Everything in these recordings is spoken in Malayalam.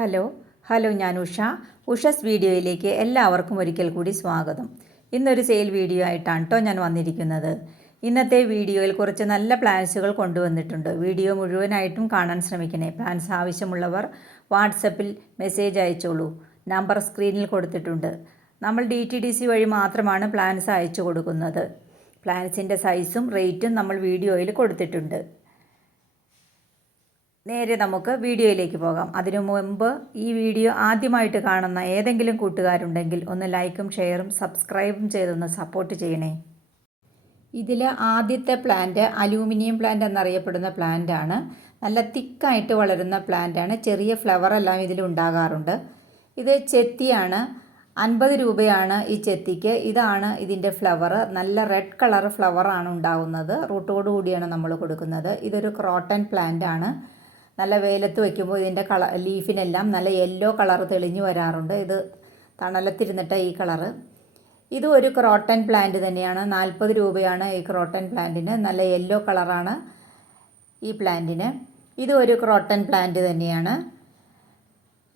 ഹലോ ഹലോ ഞാൻ ഉഷ. ഉഷസ് വീഡിയോയിലേക്ക് എല്ലാവർക്കും ഒരിക്കൽ കൂടി സ്വാഗതം. ഇന്നൊരു സെയിൽ വീഡിയോ ആയിട്ടാണ് കേട്ടോ ഞാൻ വന്നിരിക്കുന്നത്. ഇന്നത്തെ വീഡിയോയിൽ കുറച്ച് നല്ല പ്ലാൻസുകൾ കൊണ്ടുവന്നിട്ടുണ്ട്. വീഡിയോ മുഴുവനായിട്ടും കാണാൻ ശ്രമിക്കണേ. പ്ലാൻസ് ആവശ്യമുള്ളവർ വാട്സപ്പിൽ മെസ്സേജ് അയച്ചോളൂ. നമ്പർ സ്ക്രീനിൽ കൊടുത്തിട്ടുണ്ട്. നമ്മൾ ഡി ടി ഡി സി വഴി മാത്രമാണ് പ്ലാൻസ് അയച്ചു കൊടുക്കുന്നത്. പ്ലാൻസിന്റെ സൈസും റേറ്റും നമ്മൾ വീഡിയോയിൽ കൊടുത്തിട്ടുണ്ട്. നേരെ നമുക്ക് വീഡിയോയിലേക്ക് പോകാം. അതിനു മുമ്പ് ഈ വീഡിയോ ആദ്യമായിട്ട് കാണുന്ന ഏതെങ്കിലും കൂട്ടുകാരുണ്ടെങ്കിൽ ഒന്ന് ലൈക്കും ഷെയറും സബ്സ്ക്രൈബും ചെയ്തൊന്ന് സപ്പോർട്ട് ചെയ്യണേ. ഇതിൽ ആദ്യത്തെ പ്ലാന്റ് അലൂമിനിയം പ്ലാന്റ് എന്നറിയപ്പെടുന്ന പ്ലാന്റ് ആണ്. നല്ല തിക്കായിട്ട് വളരുന്ന പ്ലാന്റ് ആണ്. ചെറിയ ഫ്ലവർ എല്ലാം ഇതിൽ ഉണ്ടാകാറുണ്ട്. ഇത് ചെത്തിയാണ്. അൻപത് രൂപയാണ് ഈ ചെത്തിക്ക്. ഇതാണ് ഇതിന്റെ ഫ്ലവർ. നല്ല റെഡ് കളർ ഫ്ലവറാണ് ഉണ്ടാകുന്നത് റൂട്ടോട് കൂടിയാണ് നമ്മൾ കൊടുക്കുന്നത്. ഇതൊരു ക്രോട്ടൺ പ്ലാന്റ് ആണ്. നല്ല വെയിലത്ത് വയ്ക്കുമ്പോൾ ഇതിന്റെ കള ലീഫിനെല്ലാം നല്ല യെല്ലോ കളർ തെളിഞ്ഞു വരാറുണ്ട്. ഇത് തണലത്തിരുന്നിട്ട് ഈ കളറ് ഇത് ഒരു ക്രോട്ടൻ പ്ലാന്റ് തന്നെയാണ്. നാൽപ്പത് രൂപയാണ് ഈ ക്രോട്ടൻ പ്ലാന്റിന് നല്ല യെല്ലോ കളറാണ് ഈ പ്ലാന്റിന് ഇത് ഒരു ക്രോട്ടൻ പ്ലാന്റ് തന്നെയാണ്.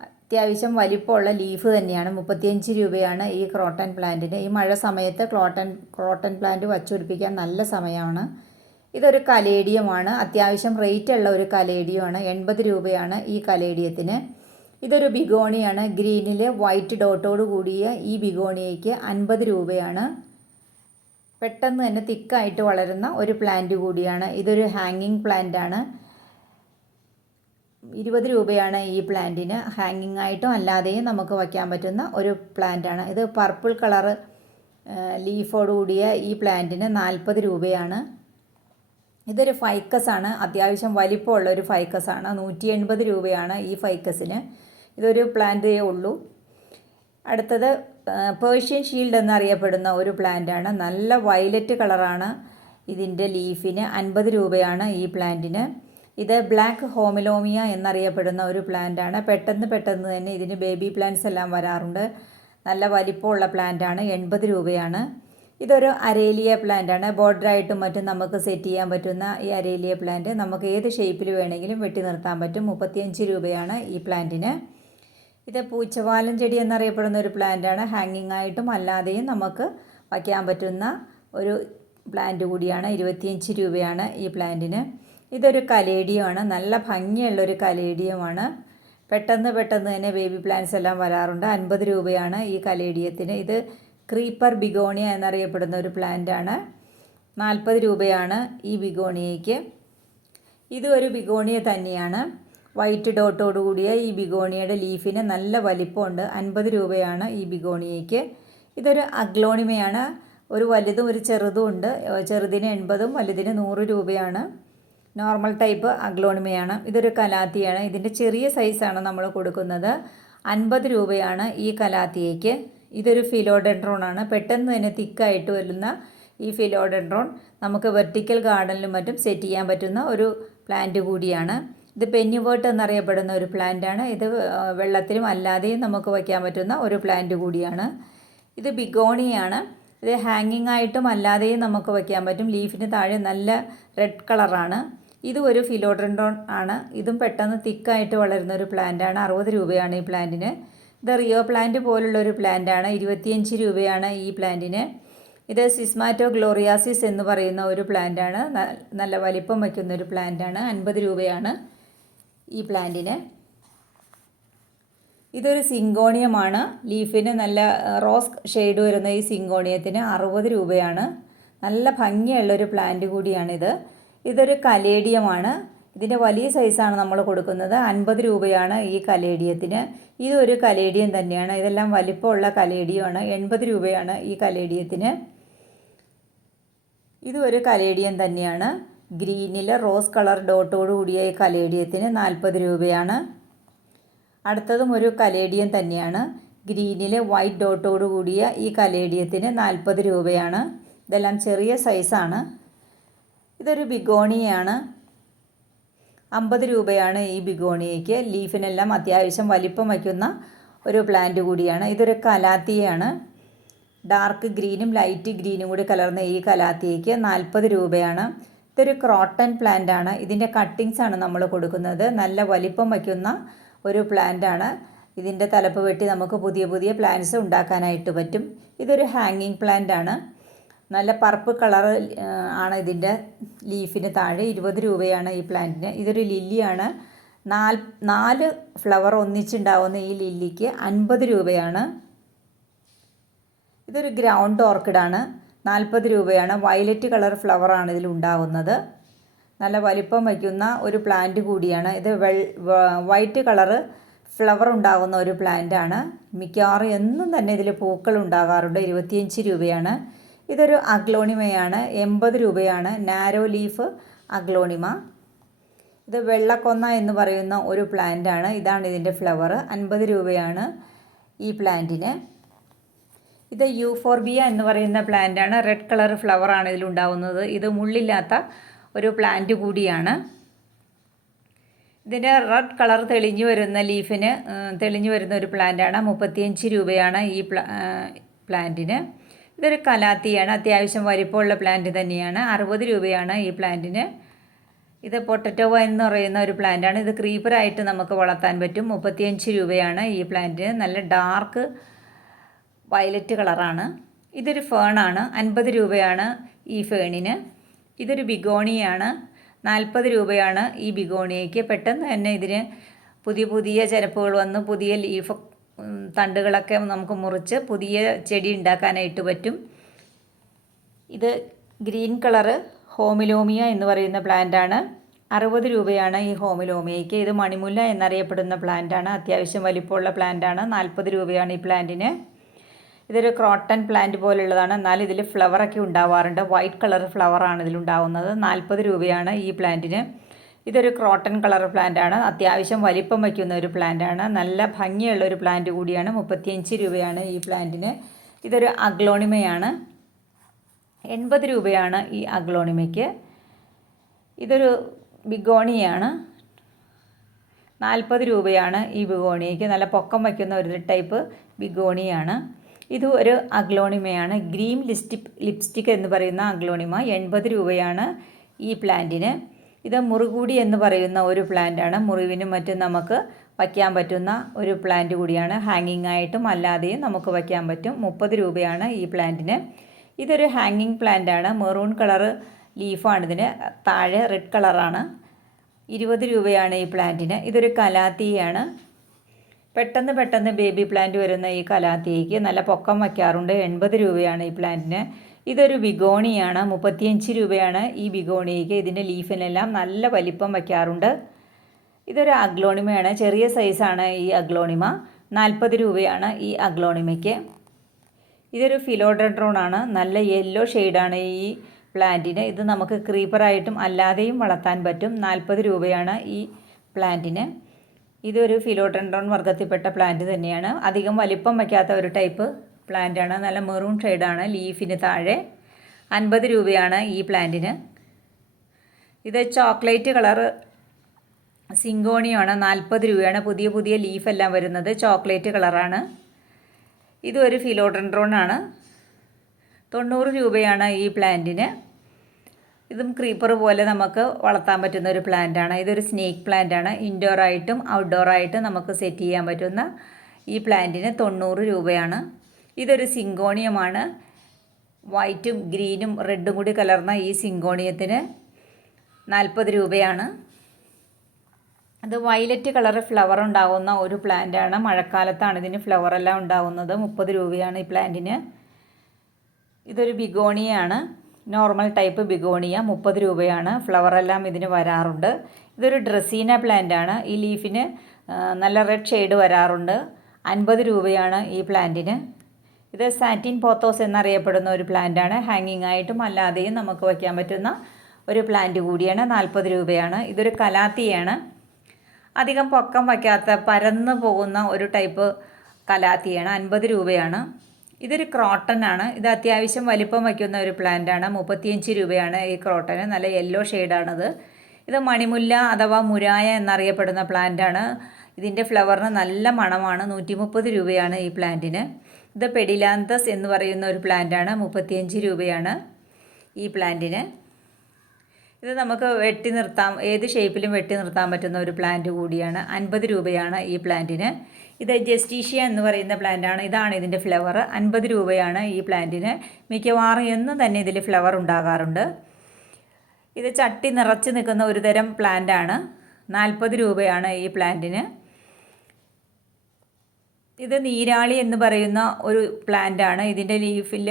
അത്യാവശ്യം വലിപ്പമുള്ള ലീഫ് തന്നെയാണ്. മുപ്പത്തിയഞ്ച് രൂപയാണ് ഈ ക്രോട്ടൻ പ്ലാന്റിന് ഈ മഴ സമയത്ത് ക്രോട്ടൺ ക്രോട്ടൺ പ്ലാന്റ് വച്ചുപിടിപ്പിക്കാൻ നല്ല സമയമാണ്. ഇതൊരു കലേഡിയമാണ്. അത്യാവശ്യം റേറ്റ് ഉള്ള ഒരു കലേഡിയമാണ്. എൺപത് രൂപയാണ് ഈ കലേഡിയത്തിന്. ഇതൊരു ബിഗോണിയാണ്. ഗ്രീനിൽ വൈറ്റ് ഡോട്ടോട് കൂടിയ ഈ ബിഗോണിയയ്ക്ക് അൻപത് രൂപയാണ്. പെട്ടെന്ന് തന്നെ തിക്കായിട്ട് വളരുന്ന ഒരു പ്ലാന്റ് കൂടിയാണ്. ഇതൊരു ഹാങ്ങിങ് പ്ലാന്റ് ആണ്. ഇരുപത് രൂപയാണ് ഈ പ്ലാന്റിന് ഹാങ്ങിങ് ആയിട്ടും അല്ലാതെയും നമുക്ക് വയ്ക്കാൻ പറ്റുന്ന ഒരു പ്ലാന്റ് ആണ്. ഇത് പർപ്പിൾ കളറ് ലീഫോടുകൂടിയ ഈ പ്ലാന്റിന് നാൽപ്പത് രൂപയാണ്. ഇതൊരു ഫൈക്കസ് ആണ്. അത്യാവശ്യം വലിപ്പമുള്ള ഒരു ഫൈക്കസ് ആണ്. നൂറ്റി എൺപത് രൂപയാണ് ഈ ഫൈക്കസിന് ഇതൊരു പ്ലാന്റേ ഉള്ളൂ. അടുത്തത് പേർഷ്യൻ ഷീൽഡ് എന്നറിയപ്പെടുന്ന ഒരു പ്ലാന്റാണ് നല്ല വയലറ്റ് കളറാണ് ഇതിന്റെ ലീഫിന് അൻപത് രൂപയാണ് ഈ പ്ലാന്റിന് ഇത് ബ്ലാക്ക് ഹോമിലോമിയ എന്നറിയപ്പെടുന്ന ഒരു പ്ലാന്റാണ് പെട്ടെന്ന് പെട്ടെന്ന് തന്നെ ഇതിന് ബേബി പ്ലാന്റ്സ് എല്ലാം വരാറുണ്ട്. നല്ല വലിപ്പമുള്ള പ്ലാന്റാണ് എൺപത് രൂപയാണ്. ഇതൊരു അരേലിയ പ്ലാന്റ് ആണ്. ബോർഡറായിട്ടും മറ്റും നമുക്ക് സെറ്റ് ചെയ്യാൻ പറ്റുന്ന ഈ അരേലിയ പ്ലാന്റ് നമുക്ക് ഏത് ഷേപ്പിൽ വേണമെങ്കിലും വെട്ടി നിർത്താൻ പറ്റും. മുപ്പത്തിയഞ്ച് രൂപയാണ് ഈ പ്ലാന്റിന് ഇത് പൂച്ചവാലൻ ചെടി എന്നറിയപ്പെടുന്ന ഒരു പ്ലാന്റ് ആണ്. ഹാങ്ങിങ് ആയിട്ടും അല്ലാതെയും നമുക്ക് വയ്ക്കാൻ പറ്റുന്ന ഒരു പ്ലാന്റ് കൂടിയാണ്. ഇരുപത്തിയഞ്ച് രൂപയാണ് ഈ പ്ലാന്റിന് ഇതൊരു കലേഡിയമാണ് നല്ല ഭംഗിയുള്ള ഒരു കലേഡിയമാണ് പെട്ടെന്ന് പെട്ടെന്ന് തന്നെ ബേബി പ്ലാന്റ്സ് എല്ലാം വരാറുണ്ട്. അൻപത് രൂപയാണ് ഈ കലേഡിയത്തിന്. ഇത് ക്രീപ്പർ ബിഗോണിയ എന്നറിയപ്പെടുന്ന ഒരു പ്ലാന്റാണ്. നാൽപ്പത് രൂപയാണ് ഈ ബിഗോണിയയ്ക്ക്. ഇത് ഒരു ബിഗോണിയ തന്നെയാണ്. വൈറ്റ് ഡോട്ടോട് കൂടിയ ഈ ബിഗോണിയയുടെ ലീഫിന് നല്ല വലിപ്പമുണ്ട്. അൻപത് രൂപയാണ് ഈ ബിഗോണിയയ്ക്ക്. ഇതൊരു അഗ്ലോണിമയാണ്. ഒരു വലുതും ഒരു ചെറുതും ഉണ്ട്. ചെറുതിന് എൺപതും വലുതിന് നൂറ് രൂപയാണ്. നോർമൽ ടൈപ്പ് അഗ്ലോണിമയാണ്. ഇതൊരു കലാത്തിയാണ്. ഇതിന്റെ ചെറിയ സൈസാണ് നമ്മൾ കൊടുക്കുന്നത്. അൻപത് രൂപയാണ് ഈ കലാത്തിയയ്ക്ക്. ഇതൊരു ഫിലോഡെൻഡ്രോൺ ആണ്. പെട്ടെന്ന് തന്നെ തിക്കായിട്ട് വരുന്ന ഈ ഫിലോഡെൻഡ്രോൺ നമുക്ക് വെർട്ടിക്കൽ ഗാർഡനിലും മറ്റും സെറ്റ് ചെയ്യാൻ പറ്റുന്ന ഒരു പ്ലാന്റ് കൂടിയാണ്. ഇത് പെന്നിവേർട്ട് എന്നറിയപ്പെടുന്ന ഒരു പ്ലാന്റ് ആണ്. ഇത് വെള്ളത്തിലും അല്ലാതെയും നമുക്ക് വയ്ക്കാൻ പറ്റുന്ന ഒരു പ്ലാന്റ് കൂടിയാണ്. ഇത് ബിഗോണിയാണ്. ഇത് ഹാങ്ങിങ് ആയിട്ടും അല്ലാതെയും നമുക്ക് വയ്ക്കാൻ പറ്റും. ലീഫിന് താഴെ നല്ല റെഡ് കളറാണ്. ഇതും ഒരു ഫിലോഡ്രൻഡോൺ ആണ്. ഇതും പെട്ടെന്ന് തിക്കായിട്ട് വളരുന്ന ഒരു പ്ലാന്റ് ആണ്. അറുപത് രൂപയാണ് ഈ പ്ലാന്റിന്. ഇത് റിയോ പ്ലാന്റ് പോലുള്ള ഒരു പ്ലാന്റാണ്. ഇരുപത്തിയഞ്ച് രൂപയാണ് ഈ പ്ലാന്റിന്. ഇത് സിസ്മാറ്റോ ഗ്ലോറിയാസിസ് എന്ന് പറയുന്ന ഒരു പ്ലാന്റാണ്. നല്ല വലിപ്പം വയ്ക്കുന്ന ഒരു പ്ലാന്റാണ്. അൻപത് രൂപയാണ് ഈ പ്ലാന്റിന്. ഇതൊരു സിങ്കോണിയമാണ്. ലീഫിന് നല്ല റോസ് ഷെയ്ഡ് വരുന്ന ഈ സിങ്കോണിയത്തിന് അറുപത് രൂപയാണ്. നല്ല ഭംഗിയുള്ള ഒരു പ്ലാന്റ് കൂടിയാണിത്. ഇതൊരു കലേഡിയമാണ്. ഇതിന്റെ വലിയ സൈസാണ് നമ്മൾ കൊടുക്കുന്നത്. അൻപത് രൂപയാണ് ഈ കലേഡിയത്തിന്. ഇതൊരു കലേഡിയം തന്നെയാണ്. ഇതെല്ലാം വലിപ്പമുള്ള കലേഡിയമാണ്. എൺപത് രൂപയാണ് ഈ കലേഡിയത്തിന്. ഇതൊരു കലേഡിയം തന്നെയാണ്. ഗ്രീനിൽ റോസ് കളർ ഡോട്ടോട് കൂടിയ ഈ കലേഡിയത്തിന് നാൽപ്പത് രൂപയാണ്. അടുത്തതും ഒരു കലേഡിയം തന്നെയാണ്. ഗ്രീനിൽ വൈറ്റ് ഡോട്ടോട് കൂടിയ ഈ കലേഡിയത്തിന് നാൽപ്പത് രൂപയാണ്. ഇതെല്ലാം ചെറിയ സൈസാണ്. ഇതൊരു ബിഗോണിയാണ്. അമ്പത് രൂപയാണ് ഈ ബിഗോണിയയ്ക്ക്. ലീഫിനെല്ലാം അത്യാവശ്യം വലിപ്പം വയ്ക്കുന്ന ഒരു പ്ലാന്റ് കൂടിയാണ്. ഇതൊരു കലാത്തിയാണ് ഡാർക്ക് ഗ്രീനും ലൈറ്റ് ഗ്രീനും കൂടി കലർന്ന ഈ കലാത്തിയയ്ക്ക് നാൽപ്പത് രൂപയാണ്. ഇതൊരു ക്രോട്ടൺ പ്ലാന്റ് ആണ്. ഇതിന്റെ കട്ടിങ്സ് ആണ് നമ്മൾ കൊടുക്കുന്നത്. നല്ല വലിപ്പം വയ്ക്കുന്ന ഒരു പ്ലാന്റ് ആണ്. ഇതിന്റെ തലപ്പ് വെട്ടി നമുക്ക് പുതിയ പുതിയ പ്ലാന്റ്സ് ഉണ്ടാക്കാനായിട്ട് പറ്റും. ഇതൊരു ഹാങ്ങിങ് പ്ലാന്റ് ആണ്. നല്ല പർപ്പ് കളർ ആണ് ഇതിന്റെ ലീഫിന് താഴെ. ഇരുപത് രൂപയാണ് ഈ പ്ലാന്റിന്. ഇതൊരു ലില്ലിയാണ്. നാല് നാല് ഫ്ലവർ ഒന്നിച്ചുണ്ടാവുന്ന ഈ ലില്ലിക്ക് അൻപത് രൂപയാണ്. ഇതൊരു ഗ്രൗണ്ട് ഓർക്കിഡാണ് നാൽപ്പത് രൂപയാണ്. വയലറ്റ് കളർ ഫ്ലവറാണ് ഇതിൽ ഉണ്ടാവുന്നത്. നല്ല വലിപ്പം വയ്ക്കുന്ന ഒരു പ്ലാന്റ് കൂടിയാണ്. ഇത് വെൾ വൈറ്റ് കളറ് ഫ്ലവർ ഉണ്ടാകുന്ന ഒരു പ്ലാന്റ് ആണ്. മിക്കവാറും എന്നും തന്നെ ഇതിൽ പൂക്കൾ ഉണ്ടാകാറുണ്ട്. ഇരുപത്തിയഞ്ച് രൂപയാണ്. ഇതൊരു അഗ്ലോണിമയാണ്. എൺപത് രൂപയാണ്. Narrow leaf aglaonema. ഇത് വെള്ളക്കൊന്ന എന്ന് പറയുന്ന ഒരു പ്ലാന്റ് ആണ്. ഇതാണ് ഇതിന്റെ ഫ്ലവർ അൻപത് രൂപയാണ് ഈ പ്ലാന്റിന് ഇത് യൂഫോർബിയ എന്ന് പറയുന്ന പ്ലാന്റ് ആണ്. റെഡ് കളർ ഫ്ലവർ ആണ് ഇതിലുണ്ടാവുന്നത് ഇത് മുള്ളില്ലാത്ത ഒരു പ്ലാന്റ് കൂടിയാണ്. ഇതിന്റെ റെഡ് കളർ തെളിഞ്ഞു വരുന്ന ലീഫിന് തെളിഞ്ഞു വരുന്ന ഒരു പ്ലാന്റാണ് മുപ്പത്തിയഞ്ച് രൂപയാണ് ഈ പ്ലാന്റിന് ഇതൊരു കലാത്തിയാണ്. അത്യാവശ്യം വലിപ്പമുള്ള പ്ലാന്റ് തന്നെയാണ്. അറുപത് രൂപയാണ് ഈ പ്ലാന്റിന് ഇത് പൊട്ടറ്റോ എന്ന് പറയുന്ന ഒരു പ്ലാന്റാണ് ഇത് ക്രീപ്പറായിട്ട് നമുക്ക് വളർത്താൻ പറ്റും. മുപ്പത്തിയഞ്ച് രൂപയാണ് ഈ പ്ലാന്റിന് നല്ല ഡാർക്ക് വയലറ്റ് കളറാണ് ഇതൊരു ഫേണാണ് അൻപത് രൂപയാണ് ഈ ഫേണിന് ഇതൊരു ബിഗോണിയാണ്. നാൽപ്പത് രൂപയാണ് ഈ ബിഗോണിയയ്ക്ക്. പെട്ടെന്ന് തന്നെ ഇതിന് പുതിയ പുതിയ ചെനപ്പുകൾ വന്ന്. പുതിയ ലീഫ് തണ്ടുകളൊക്കെ നമുക്ക് മുറിച്ച് പുതിയ ചെടി ഉണ്ടാക്കാനായിട്ട് പറ്റും. ഇത് ഗ്രീൻ കളറ് ഹോമിലോമിയ എന്ന് പറയുന്ന പ്ലാന്റ് ആണ്. അറുപത് രൂപയാണ് ഈ ഹോമിലോമിയയ്ക്ക്. ഇത് മണിമുല്ല എന്നറിയപ്പെടുന്ന ആണ്. അത്യാവശ്യം വലിപ്പമുള്ള ആണ്. നാൽപ്പത് രൂപയാണ് ഈ പ്ലാന്റിന് ഇതൊരു ക്രോട്ടൺ പ്ലാന്റ് പോലുള്ളതാണ്. എന്നാൽ ഇതിൽ ഫ്ലവറൊക്കെ ഉണ്ടാവാറുണ്ട്. വൈറ്റ് കളർ ഫ്ലവറാണ് ഇതിലുണ്ടാവുന്നത്. നാൽപ്പത് രൂപയാണ് ഈ പ്ലാന്റിന് ഇതൊരു ക്രോട്ടൺ കളർ പ്ലാന്റ് ആണ്. അത്യാവശ്യം വലിപ്പം വയ്ക്കുന്ന ഒരു പ്ലാന്റ് ആണ്. നല്ല ഭംഗിയുള്ള ഒരു പ്ലാന്റ് കൂടിയാണ്. മുപ്പത്തിയഞ്ച് രൂപയാണ് ഈ പ്ലാന്റിന് ഇതൊരു അഗ്ലോണിമയാണ്. എൺപത് രൂപയാണ് ഈ അഗ്ലോണിമയ്ക്ക്. ഇതൊരു ബിഗോണിയാണ്. നാൽപ്പത് രൂപയാണ് ഈ ബിഗോണിയയ്ക്ക്. നല്ല പൊക്കം വയ്ക്കുന്ന ഒരു ടൈപ്പ് ബിഗോണിയാണ്. ഇത് ഒരു അഗ്ലോണിമയാണ്. ഗ്രീൻ ലിസ്റ്റിപ്പ് ലിപ്സ്റ്റിക് എന്ന് പറയുന്ന അഗ്ലോണിമ. എൺപത് രൂപയാണ് ഈ പ്ലാന്റിന് ഇത് മുറുകൂടി എന്ന് പറയുന്ന ഒരു പ്ലാന്റാണ് മുറിവിനും മറ്റും നമുക്ക് വയ്ക്കാൻ പറ്റുന്ന ഒരു പ്ലാന്റ് കൂടിയാണ്. ഹാങ്ങിങ് ആയിട്ടും അല്ലാതെയും നമുക്ക് വയ്ക്കാൻ പറ്റും. മുപ്പത് രൂപയാണ് ഈ പ്ലാന്റിന് ഇതൊരു ഹാങ്ങിങ് പ്ലാന്റാണ് മെറൂൺ കളറ് ലീഫാണ് ഇതിന്. താഴെ റെഡ് കളറാണ് ഇരുപത് രൂപയാണ് ഈ പ്ലാന്റിന് ഇതൊരു കലാത്തിയാണ്. പെട്ടെന്ന് പെട്ടെന്ന് ബേബി പ്ലാന്റ് വരുന്ന ഈ കലാത്തിയയ്ക്ക് നല്ല പൊക്കം വയ്ക്കാറുണ്ട്. എൺപത് രൂപയാണ് ഈ പ്ലാന്റിന് ഇതൊരു ബിഗോണിയാണ്. മുപ്പത്തിയഞ്ച് രൂപയാണ് ഈ ബിഗോണിക്ക്. ഇതിന്റെ ലീഫിനെല്ലാം നല്ല വലിപ്പം വയ്ക്കാറുണ്ട്. ഇതൊരു അഗ്ലോണിമയാണ്. ചെറിയ സൈസാണ് ഈ അഗ്ലോണിമ. നാൽപ്പത് രൂപയാണ് ഈ അഗ്ലോണിമയ്ക്ക്. ഇതൊരു ഫിലോഡ്രോൺ ആണ് നല്ല യെല്ലോ ഷെയ്ഡാണ് ഈ പ്ലാന്റിന്. ഇത് നമുക്ക് ക്രീപ്പറായിട്ടും അല്ലാതെയും വളർത്താൻ പറ്റും. നാൽപ്പത് രൂപയാണ് ഈ പ്ലാന്റിന്. ഇതൊരു ഫിലോഡെൻഡ്രോൺ വർഗത്തിൽപ്പെട്ട പ്ലാന്റ് തന്നെയാണ്. അധികം വലിപ്പം വയ്ക്കാത്ത ഒരു ടൈപ്പ്. പ്ലാന്റാണ്. നല്ല മെറൂൺ ഷെയ്ഡാണ് ലീഫിന് താഴെ. അൻപത് രൂപയാണ് ഈ പ്ലാന്റിന്. ഇത് ചോക്ലേറ്റ് കളറ് സിങ്കോണിയാണ് നാൽപ്പത് രൂപയാണ്. പുതിയ പുതിയ ലീഫെല്ലാം വരുന്നത് ചോക്ലേറ്റ് കളറാണ്. ഇതൊരു ആണ് തൊണ്ണൂറ് രൂപയാണ് ഈ പ്ലാന്റിന്. ഇതും ക്രീപ്പർ പോലെ നമുക്ക് വളർത്താൻ പറ്റുന്ന ഒരു പ്ലാന്റാണ്. ഇതൊരു സ്നേക്ക് പ്ലാന്റാണ്. ഇൻഡോറായിട്ടും ഔട്ട്ഡോറായിട്ടും നമുക്ക് സെറ്റ് ചെയ്യാൻ പറ്റുന്ന ഈ പ്ലാന്റിന് തൊണ്ണൂറ് രൂപയാണ്. ഇതൊരു സിങ്കോണിയമാണ്. വൈറ്റും ഗ്രീനും റെഡും കൂടി കലർന്ന ഈ സിങ്കോണിയത്തിന് നാൽപ്പത് രൂപയാണ്. അത് വയലറ്റ് കളർ ഫ്ലവർ ഉണ്ടാകുന്ന ഒരു പ്ലാന്റാണ്. മഴക്കാലത്താണ് ഇതിന് ഫ്ലവറെല്ലാം ഉണ്ടാകുന്നത് മുപ്പത് രൂപയാണ് ഈ പ്ലാന്റിന്. ഇതൊരു ബിഗോണിയാണ് നോർമൽ ടൈപ്പ് ബിഗോണിയ മുപ്പത് രൂപയാണ്. ഫ്ലവറെല്ലാം ഇതിന് വരാറുണ്ട്. ഇതൊരു ഡ്രസീന പ്ലാന്റ് ആണ് ഈ ലീഫിന് നല്ല റെഡ് ഷെയ്ഡ് വരാറുണ്ട്. അൻപത് രൂപയാണ് ഈ പ്ലാന്റിന്. ഇത് സാറ്റിൻ പോത്തോസ് എന്നറിയപ്പെടുന്ന ഒരു പ്ലാന്റാണ് ഹാങ്ങിങ് ആയിട്ടും അല്ലാതെയും നമുക്ക് വയ്ക്കാൻ പറ്റുന്ന ഒരു പ്ലാന്റ് കൂടിയാണ്. നാൽപ്പത് രൂപയാണ്. ഇതൊരു കലാത്തിയാണ്. അധികം പൊക്കം വയ്ക്കാത്ത പരന്ന് പോകുന്ന ഒരു ടൈപ്പ് കലാത്തിയാണ്. അൻപത് രൂപയാണ്. ഇതൊരു ക്രോട്ടൺ ആണ്. ഇത് അത്യാവശ്യം വലിപ്പം വയ്ക്കുന്ന ഒരു പ്ലാന്റ് ആണ്. മുപ്പത്തിയഞ്ച് രൂപയാണ് ഈ ക്രോട്ടന് നല്ല യെല്ലോ ഷെയ്ഡാണത് ഇത് മണിമുല്ല അഥവാ മുരായ എന്നറിയപ്പെടുന്ന പ്ലാന്റ് ആണ്. ഇതിന്റെ ഫ്ലവറിന് നല്ല മണമാണ്. നൂറ്റി രൂപയാണ് ഈ പ്ലാന്റിന് ഇത് പെഡിലാന്തസ് എന്ന് പറയുന്ന ഒരു പ്ലാന്റാണ്. മുപ്പത്തിയഞ്ച് രൂപയാണ് ഈ പ്ലാന്റിന്. ഇത് നമുക്ക് വെട്ടി നിർത്താം ഏത് ഷേപ്പിലും വെട്ടി നിർത്താൻ പറ്റുന്ന ഒരു പ്ലാന്റ് കൂടിയാണ്. അൻപത് രൂപയാണ് ഈ പ്ലാന്റിന്. ഇത് ജസ്റ്റീഷ്യ എന്ന് പറയുന്ന പ്ലാന്റാണ്. ഇതാണ് ഇതിന്റെ ഫ്ലവർ. അൻപത് രൂപയാണ് ഈ പ്ലാന്റിന്. മിക്കവാറും എന്നും തന്നെ ഇതിൽ ഫ്ലവർ ഉണ്ടാകാറുണ്ട്. ഇത് ചട്ടി നിറച്ച് നിൽക്കുന്ന ഒരു തരം പ്ലാന്റാണ്. നാൽപ്പത് രൂപയാണ് ഈ പ്ലാന്റിന്. ഇത് നീരാളി എന്ന് പറയുന്ന ഒരു പ്ലാന്റ് ആണ്. ഇതിന്റെ ലീഫിൽ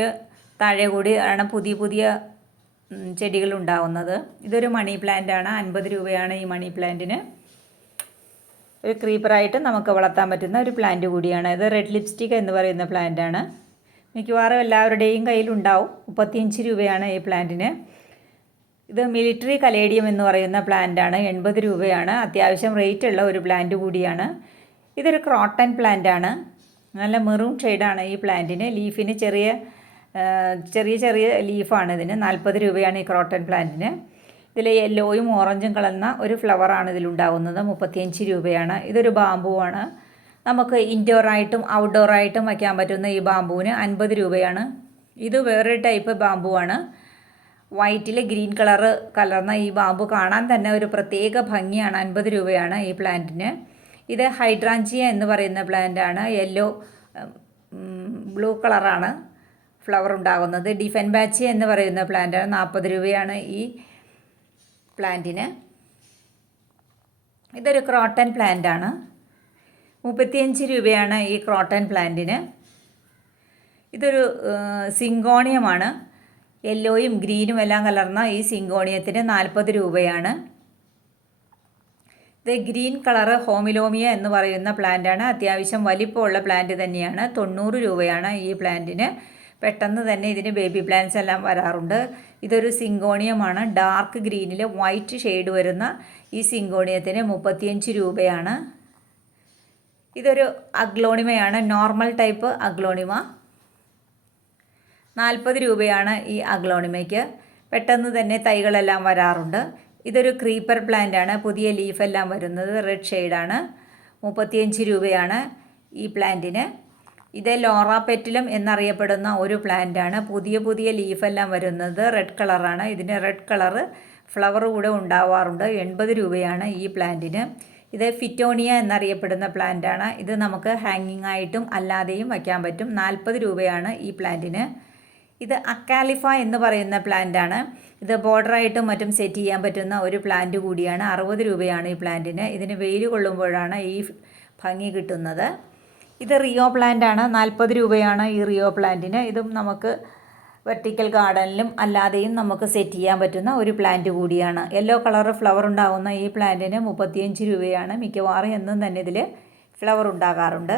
താഴെ കൂടി ആണ് പുതിയ പുതിയ ചെടികൾ ഉണ്ടാവുന്നത്. ഇതൊരു മണി പ്ലാന്റ് ആണ്. അൻപത് രൂപയാണ് ഈ മണി പ്ലാന്റിന് ഒരു ക്രീപ്പറായിട്ട് നമുക്ക് വളർത്താൻ പറ്റുന്ന ഒരു പ്ലാന്റ് കൂടിയാണ്. ഇത് റെഡ് ലിപ്സ്റ്റിക് എന്ന് പറയുന്ന പ്ലാന്റ് ആണ്. മിക്കവാറും എല്ലാവരുടെയും കയ്യിലുണ്ടാവും മുപ്പത്തിയഞ്ച് രൂപയാണ് ഈ പ്ലാന്റിന് ഇത് മിലിറ്ററി കലേഡിയം എന്ന് പറയുന്ന പ്ലാന്റാണ് എൺപത് രൂപയാണ്. അത്യാവശ്യം റേറ്റ് ഉള്ള ഒരു പ്ലാന്റ് കൂടിയാണ്. ഇതൊരു ക്രോട്ടൺ ആണ്. നല്ല മെറൂൺ ഷെയ്ഡാണ് ഈ പ്ലാന്റിന്. ലീഫിന് ചെറിയ ചെറിയ ചെറിയ ലീഫാണ് ഇതിന്. നാൽപ്പത് രൂപയാണ് ഈ ക്രോട്ടൺ പ്ലാന്റിന്. ഇതിൽ യെല്ലോയും ഓറഞ്ചും കലർന്ന ഒരു ഫ്ലവറാണ് ഇതിലുണ്ടാകുന്നത് മുപ്പത്തിയഞ്ച് രൂപയാണ്. ഇതൊരു ബാമ്പുവാണ്. നമുക്ക് ഇൻഡോറായിട്ടും ഔട്ട്ഡോറായിട്ടും വയ്ക്കാൻ പറ്റുന്ന ഈ ബാമ്പുവിന് അൻപത് രൂപയാണ്. ഇത് വേറൊരു ടൈപ്പ് ബാമ്പുവാണ്. വൈറ്റിൽ ഗ്രീൻ കളറ് കലർന്ന ഈ ബാമ്പു കാണാൻ തന്നെ ഒരു പ്രത്യേക ഭംഗിയാണ്. അൻപത് രൂപയാണ് ഈ പ്ലാന്റിന്. ഇത് ഹൈഡ്രാഞ്ചിയ എന്ന് പറയുന്ന പ്ലാന്റ് ആണ്. യെല്ലോ ബ്ലൂ കളറാണ് ഫ്ലവർ ഉണ്ടാകുന്നത്. ഡിഫൻ ബാച്ചി എന്ന് പറയുന്ന പ്ലാന്റാണ് നാൽപ്പത് രൂപയാണ് ഈ പ്ലാന്റിന് ഇതൊരു ക്രോട്ടൺ പ്ലാന്റാണ് മുപ്പത്തിയഞ്ച് രൂപയാണ് ഈ ക്രോട്ടൺ പ്ലാന്റിന് ഇതൊരു സിങ്കോണിയമാണ്. യെല്ലോയും ഗ്രീനും എല്ലാം കലർന്ന ഈ സിങ്കോണിയത്തിന് നാൽപ്പത് രൂപയാണ്. ഇത് ഗ്രീൻ കളറ് ഹോമിലോമിയ എന്ന് പറയുന്ന പ്ലാന്റാണ് അത്യാവശ്യം വലിപ്പമുള്ള പ്ലാന്റ് തന്നെയാണ്. തൊണ്ണൂറ് രൂപയാണ് ഈ പ്ലാന്റിന് പെട്ടെന്ന് തന്നെ ഇതിന് ബേബി പ്ലാന്റ്സ് എല്ലാം വരാറുണ്ട്. ഇതൊരു സിങ്കോണിയമാണ്. ഡാർക്ക് ഗ്രീനിൽ വൈറ്റ് ഷെയ്ഡ് വരുന്ന ഈ സിങ്കോണിയത്തിന് മുപ്പത്തിയഞ്ച് രൂപയാണ്. ഇതൊരു അഗ്ലോണിമയാണ്. Normal type aglaonema. നാൽപ്പത് രൂപയാണ് ഈ അഗ്ലോണിമയ്ക്ക്. പെട്ടെന്ന് തന്നെ തൈകളെല്ലാം വരാറുണ്ട്. ഇതൊരു ക്രീപ്പർ പ്ലാന്റ് ആണ്. പുതിയ ലീഫെല്ലാം വരുന്നത് റെഡ് ഷെയ്ഡാണ് മുപ്പത്തിയഞ്ച് രൂപയാണ് ഈ പ്ലാന്റിന് ഇത് ലോറ പെറ്റിലും എന്നറിയപ്പെടുന്ന ഒരു പ്ലാന്റാണ് പുതിയ പുതിയ ലീഫെല്ലാം വരുന്നത് റെഡ് കളറാണ് ഇതിന് റെഡ് കളറ് ഫ്ലവർ കൂടെ ഉണ്ടാവാറുണ്ട്. എൺപത് രൂപയാണ് ഈ പ്ലാന്റിന് ഇത് ഫിറ്റോണിയ എന്നറിയപ്പെടുന്ന പ്ലാന്റാണ് ഇത് നമുക്ക് ഹാങ്ങിങ് ആയിട്ടും അല്ലാതെയും വയ്ക്കാൻ പറ്റും. നാൽപ്പത് രൂപയാണ് ഈ പ്ലാന്റിന് ഇത് അക്കാലിഫ എന്ന് പറയുന്ന പ്ലാന്റാണ് ഇത് ബോർഡറായിട്ടും മറ്റും സെറ്റ് ചെയ്യാൻ പറ്റുന്ന ഒരു പ്ലാന്റ് കൂടിയാണ്. അറുപത് രൂപയാണ് ഈ പ്ലാന്റിന് ഇതിന് വെയിൽ കൊള്ളുമ്പോഴാണ് ഈ ഭംഗി കിട്ടുന്നത്. ഇത് റിയോ പ്ലാന്റ് ആണ്. നാൽപ്പത് രൂപയാണ് ഈ റിയോ പ്ലാന്റിന് ഇതും നമുക്ക് വെർട്ടിക്കൽ ഗാർഡനിലും അല്ലാതെയും നമുക്ക് സെറ്റ് ചെയ്യാൻ പറ്റുന്ന ഒരു പ്ലാന്റ് കൂടിയാണ്. യെല്ലോ കളർ ഫ്ലവർ ഉണ്ടാകുന്ന ഈ പ്ലാന്റിന് മുപ്പത്തിയഞ്ച് രൂപയാണ്. മിക്കവാറും എന്നും തന്നെ ഇതിൽ ഫ്ലവർ ഉണ്ടാകാറുണ്ട്.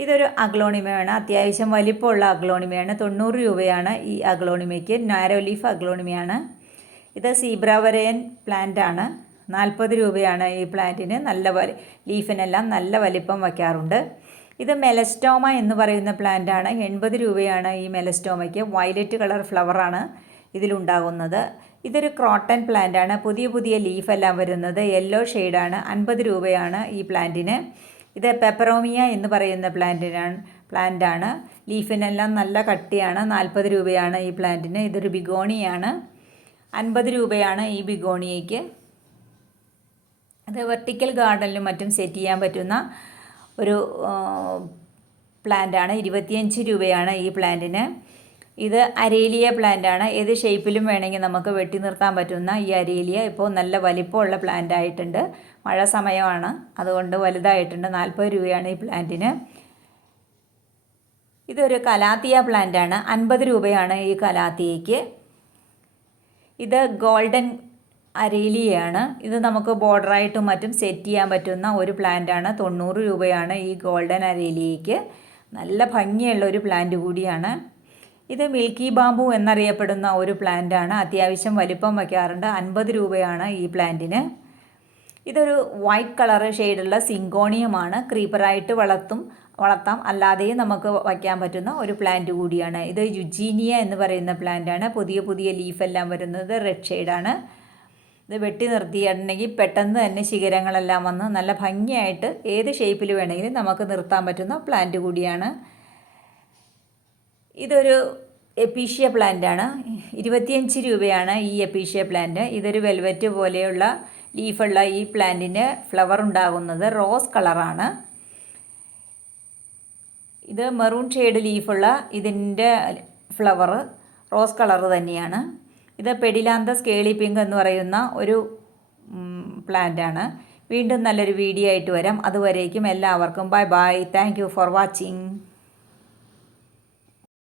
ഇതൊരു അഗ്ലോണിമയാണ്. അത്യാവശ്യം വലിപ്പമുള്ള അഗ്ലോണിമയാണ്. തൊണ്ണൂറ് രൂപയാണ് ഈ അഗ്ലോണിമയ്ക്ക്. Narrow leaf അഗ്ലോണിമയാണ്. ഇത് സീബ്രാവരയൻ പ്ലാന്റ് ആണ്. നാൽപ്പത് രൂപയാണ് ഈ പ്ലാന്റിന് നല്ല വലി ലീഫിനെല്ലാം നല്ല വലിപ്പം വയ്ക്കാറുണ്ട്. ഇത് മെലസ്റ്റോമ എന്ന് പറയുന്ന പ്ലാന്റ് ആണ്. എൺപത് രൂപയാണ് ഈ മെലസ്റ്റോമയ്ക്ക്. Violet colour ഫ്ലവറാണ് ഇതിലുണ്ടാകുന്നത്. ഇതൊരു ക്രോട്ടൺ പ്ലാന്റ് ആണ്. പുതിയ പുതിയ ലീഫെല്ലാം വരുന്നത്. യെല്ലോ ഷെയ്ഡാണ് അൻപത് രൂപയാണ് ഈ പ്ലാന്റിന് ഇത് പെപ്പറോമിയ എന്ന് പറയുന്ന പ്ലാന്റിനാണ് പ്ലാന്റാണ് ലീഫിനെല്ലാം നല്ല കട്ടിയാണ്. നാൽപ്പത് രൂപയാണ് ഈ പ്ലാന്റിന് ഇതൊരു ബിഗോണിയാണ്. അൻപത് രൂപയാണ് ഈ ബിഗോണിയയ്ക്ക്. അത് വെർട്ടിക്കൽ ഗാർഡനിലും മറ്റും സെറ്റ് ചെയ്യാൻ പറ്റുന്ന ഒരു പ്ലാന്റാണ് ഇരുപത്തിയഞ്ച് രൂപയാണ് ഈ പ്ലാന്റിന് ഇത് അരേലിയ പ്ലാന്റ് ആണ്. ഏത് ഷേപ്പിലും വേണമെങ്കിൽ നമുക്ക് വെട്ടി നിർത്താൻ പറ്റുന്ന ഈ അരേലിയ ഇപ്പോൾ നല്ല വലിപ്പമുള്ള പ്ലാന്റ് ആയിട്ടുണ്ട്. മഴ സമയമാണ്. അതുകൊണ്ട് വലുതായിട്ടുണ്ട്. നാൽപ്പത് രൂപയാണ് ഈ പ്ലാന്റിന് ഇതൊരു കലാത്തിയ പ്ലാന്റ് ആണ്. അൻപത് രൂപയാണ് ഈ കലാത്തിയയ്ക്ക്. ഇത് ഗോൾഡൻ അരേലിയാണ് ഇത് നമുക്ക് ബോർഡറായിട്ടും മറ്റും സെറ്റ് ചെയ്യാൻ പറ്റുന്ന ഒരു പ്ലാന്റ് ആണ്. തൊണ്ണൂറ് രൂപയാണ് ഈ ഗോൾഡൻ അരേലിയയ്ക്ക്. നല്ല ഭംഗിയുള്ള ഒരു പ്ലാന്റ് കൂടിയാണ്. ഇത് മിൽക്കി ബാമ്പു എന്നറിയപ്പെടുന്ന ഒരു പ്ലാന്റാണ്. അത്യാവശ്യം വലിപ്പം വയ്ക്കാറുണ്ട്. അൻപത് രൂപയാണ് ഈ പ്ലാന്റിന്. ഇതൊരു വൈറ്റ് കളർ ഷെയ്ഡുള്ള സിങ്കോണിയമാണ്. ക്രീപ്പറായിട്ട് വളർത്തും വളർത്താം. അല്ലാതെയും നമുക്ക് വയ്ക്കാൻ പറ്റുന്ന ഒരു പ്ലാന്റ് കൂടിയാണ്. ഇത് യുജീനിയ എന്ന് പറയുന്ന പ്ലാന്റാണ്. പുതിയ പുതിയ ലീഫെല്ലാം വരുന്നത് റെഡ് ഷെയ്ഡാണ്. ഇത് വെട്ടി നിർത്തിയിട്ടുണ്ടെങ്കിൽ പെട്ടെന്ന് തന്നെ ശിഖരങ്ങളെല്ലാം വന്ന് നല്ല ഭംഗിയായിട്ട് ഏത് ഷേപ്പിൽ വേണമെങ്കിലും നമുക്ക് നിർത്താൻ പറ്റുന്ന പ്ലാന്റ് കൂടിയാണ്. ഇതൊരു എപ്പീഷ്യ പ്ലാന്റാണ്. ഇരുപത്തിയഞ്ച് രൂപയാണ് ഈ എപ്പീഷ്യ പ്ലാന്റ്. ഇതൊരു വെൽവെറ്റ് പോലെയുള്ള ലീഫുള്ള ഈ പ്ലാന്റിന് ഫ്ലവർ ഉണ്ടാകുന്നത് റോസ് കളറാണ്. ഇത് മെറൂൺ ഷെയ്ഡ് ലീഫുള്ള ഇതിന്റെ ഫ്ലവർ റോസ് കളർ തന്നെയാണ്. ഇത് പെഡിലാന്ത സ്കേളി പിങ്ക് എന്ന് പറയുന്ന ഒരു പ്ലാന്റ് ആണ് വീണ്ടും നല്ലൊരു വീഡിയോ ആയിട്ട് വരാം. അതുവരേക്കും എല്ലാവർക്കും bye bye. Thank for watching.